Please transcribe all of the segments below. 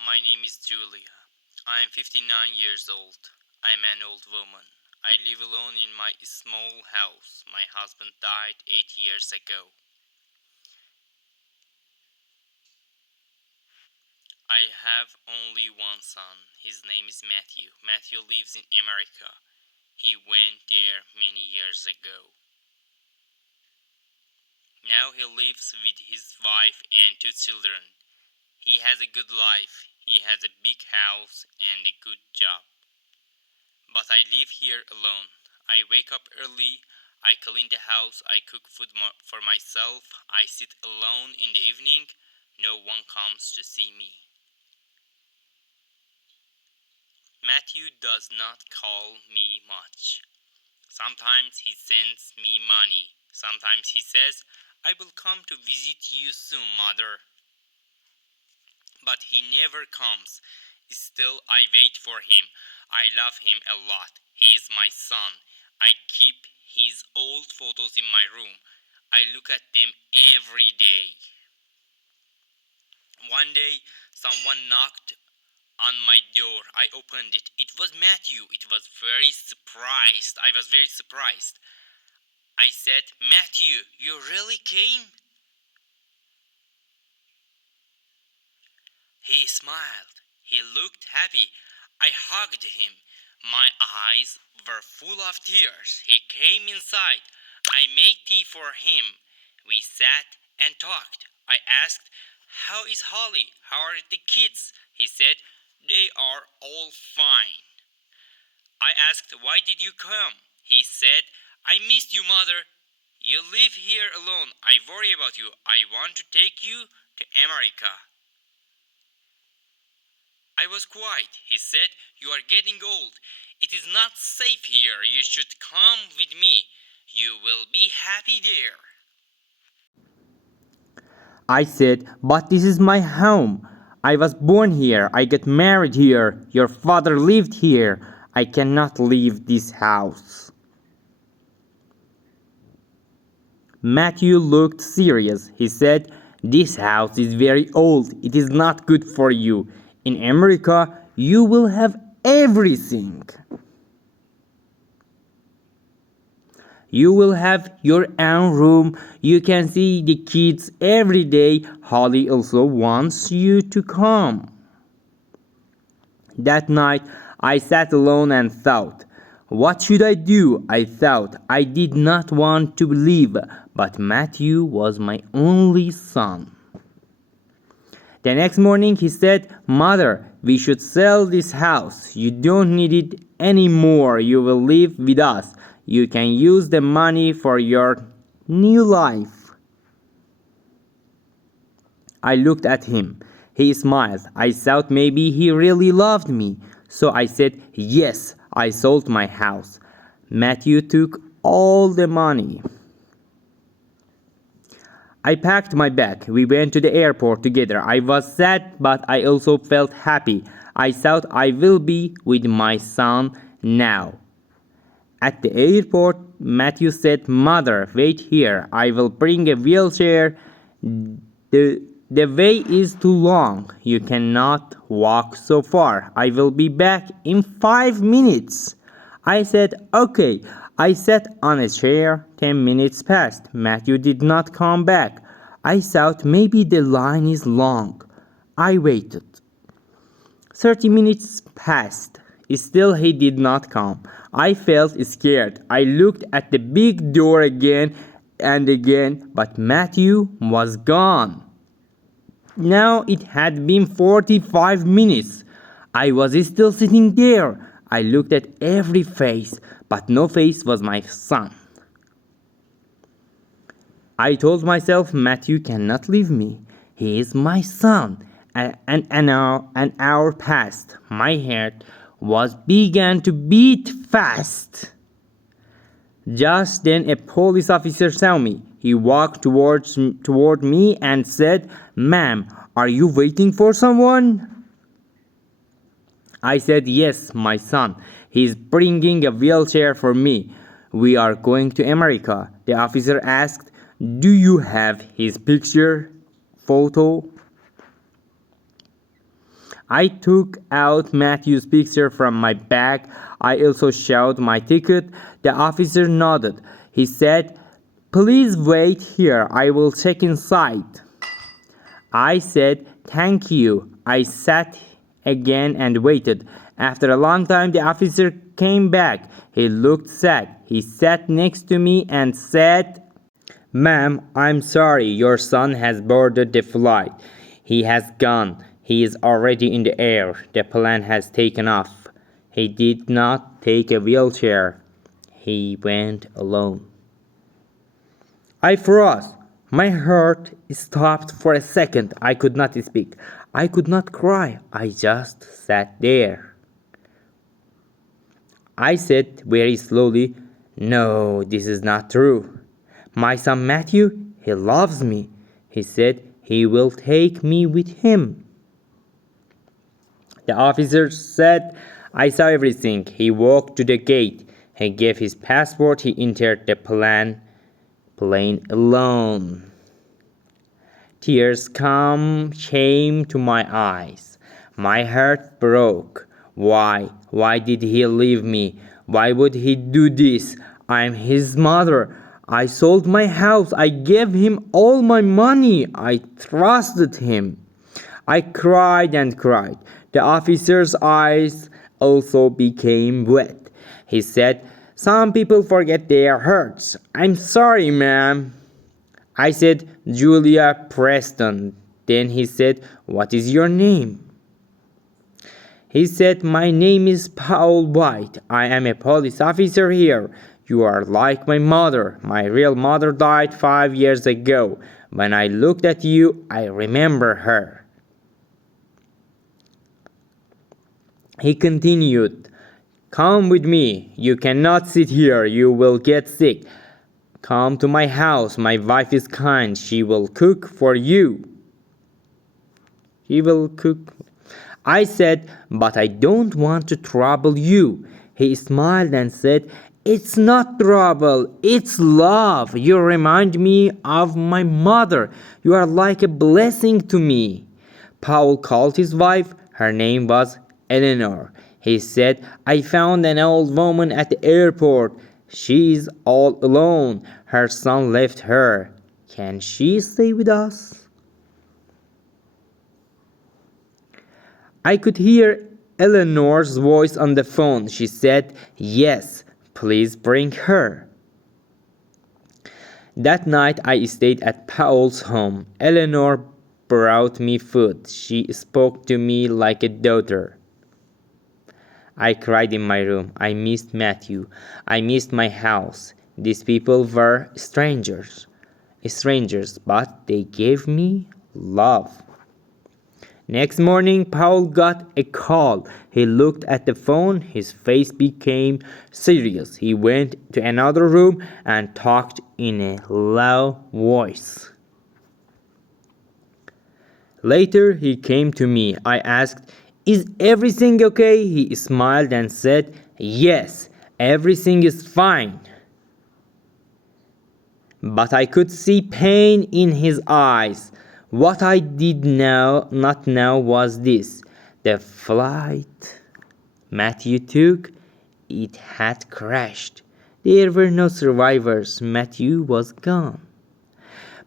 My name is Julia. I am 59 years old. I am an old woman. I live alone in my small house. My husband died 8 years ago. I have only one son. His name is Matthew. Matthew lives in America. He went there many years ago. Now he lives with his wife and 2 children. He has a good life. He has a big house and a good job. But I live here alone. I wake up early, I clean the house, I cook food for myself, I sit alone in the evening. No one comes to see me. Matthew does not call me much. Sometimes he sends me money. Sometimes he says, I will come to visit you soon, mother. But he never comes. Still, I wait for him. I love him a lot. He is my son. I keep his old photos in my room. I look at them every day. One day, someone knocked on my door. I opened it. It was Matthew. I was very surprised. I said, Matthew, you really came? He smiled. He looked happy. I hugged him. My eyes were full of tears. He came inside. I made tea for him. We sat and talked. I asked, How is Holly? How are the kids? He said, They are all fine. I asked, Why did you come? He said, I missed you, mother. You live here alone. I worry about you. I want to take you to America. I was quiet. He said, You are getting old. It is not safe here. You should come with me. You will be happy there. I said, But this is my home. I was born here. I got married here. Your father lived here. I cannot leave this house. Matthew looked serious. He said, This house is very old. It is not good for you. In America, you will have everything. You will have your own room. You can see the kids every day. Holly also wants you to come. That night, I sat alone and thought. What should I do? I thought. I did not want to leave, but Matthew was my only son. The next morning he said, Mother, we should sell this house. You don't need it anymore. You will live with us. You can use the money for your new life. I looked at him. He smiled. I thought maybe he really loved me. So I said, Yes, I sold my house. Matthew took all the money. I packed my bag. We went to the airport together. I was sad, but I also felt happy. I thought I will be with my son now. At the airport, Matthew said, Mother, wait here. I will bring a wheelchair. The way is too long. You cannot walk so far. I will be back in 5 minutes. I said, Okay. I sat on a chair. 10 minutes passed. Matthew did not come back. I thought maybe the line is long. I waited. 30 minutes passed. Still he did not come. I felt scared. I looked at the big door again and again, but Matthew was gone. Now it had been 45 minutes. I was still sitting there. I looked at every face, but no face was my son. I told myself Matthew cannot leave me. He is my son. An hour passed. My heart began to beat fast. Just then a police officer saw me. He walked toward me and said, Ma'am, are you waiting for someone? I said, Yes, my son. He's bringing a wheelchair for me. We are going to America. The officer asked, Do you have his picture? Photo? I took out Matthew's picture from my bag. I also showed my ticket. The officer nodded. He said, "Please wait here. I will check inside." I said, "Thank you." I sat again and waited. After a long time, the officer came back. He looked sad. He sat next to me and said, "Ma'am, I'm sorry. Your son has boarded the flight. He has gone. He is already in the air. The plane has taken off. He did not take a wheelchair. He went alone." I froze. My heart stopped for a second. I could not speak. I could not cry. I just sat there. I said very slowly, "No, this is not true. My son Matthew, he loves me. He said he will take me with him." The officer said, "I saw everything." He walked to the gate. He gave his passport. He entered the plane alone. Tears came to my eyes. My heart broke. Why? Why did he leave me? Why would he do this? I'm his mother. I sold my house. I gave him all my money. I trusted him. I cried and cried. The officer's eyes also became wet. He said, "Some people forget their hurts. I'm sorry, ma'am." I said, "Julia Preston." Then he said, "What is your name?" He said, "My name is Paul White. I am a police officer here. You are like my mother. My real mother died 5 years ago. When I looked at you, I remember her." He continued, "Come with me. You cannot sit here. You will get sick. Come to my house. My wife is kind. She will cook for you." He will cook. I said, "But I don't want to trouble you." He smiled and said, "It's not trouble. It's love. You remind me of my mother. You are like a blessing to me." Paul called his wife. Her name was Eleanor. He said, "I found an old woman at the airport. She is all alone. Her son left her. Can she stay with us?" I could hear Eleanor's voice on the phone. She said, "Yes, please bring her." That night I stayed at Paul's home. Eleanor brought me food. She spoke to me like a daughter. I cried in my room. I missed Matthew. I missed my house. These people were strangers, but they gave me love. Next morning, Paul got a call. He looked at the phone. His face became serious. He went to another room and talked in a low voice. Later, he came to me. I asked, "Is everything okay?" He smiled and said, "Yes, everything is fine." But I could see pain in his eyes. What I did not know was this: the flight Matthew took, it had crashed. There were no survivors. Matthew was gone.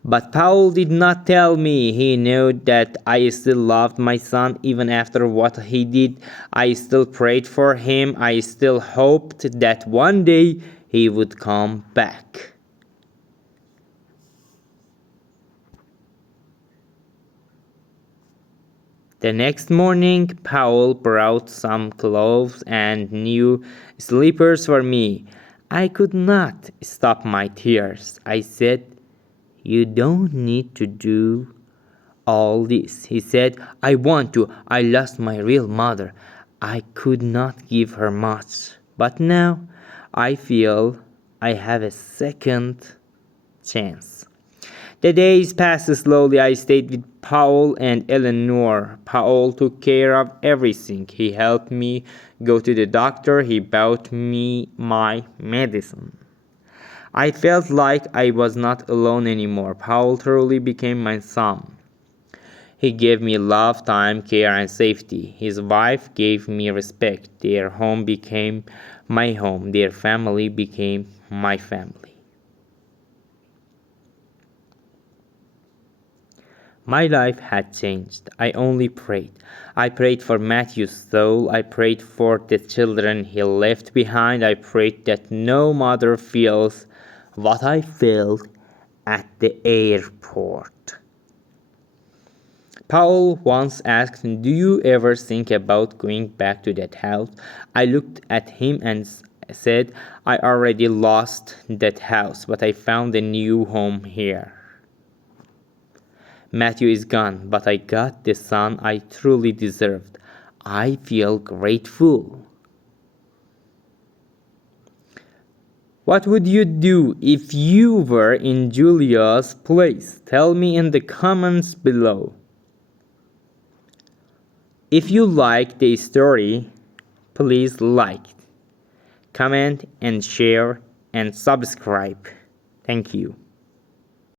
But Paul did not tell me. He knew that I still loved my son even after what he did. I still prayed for him. I still hoped that one day he would come back. The next morning, Paul brought some clothes and new slippers for me. I could not stop my tears. I said, "You don't need to do all this." He said, "I want to. I lost my real mother. I could not give her much. But now I feel I have a second chance." The days passed slowly. I stayed with Paul and Eleanor. Paul took care of everything. He helped me go to the doctor. He bought me my medicine. I felt like I was not alone anymore. Paul truly became my son. He gave me love, time, care, and safety. His wife gave me respect. Their home became my home. Their family became my family. My life had changed. I only prayed. I prayed for Matthew's soul. I prayed for the children he left behind. I prayed that no mother feels what I felt at the airport. Paul once asked, "Do you ever think about going back to that house?" I looked at him and said, "I already lost that house, but I found a new home here." Matthew is gone, but I got the son I truly deserved. I feel grateful. What would you do if you were in Julia's place? Tell me in the comments below. If you like the story, please like, comment, and share, and subscribe. Thank you.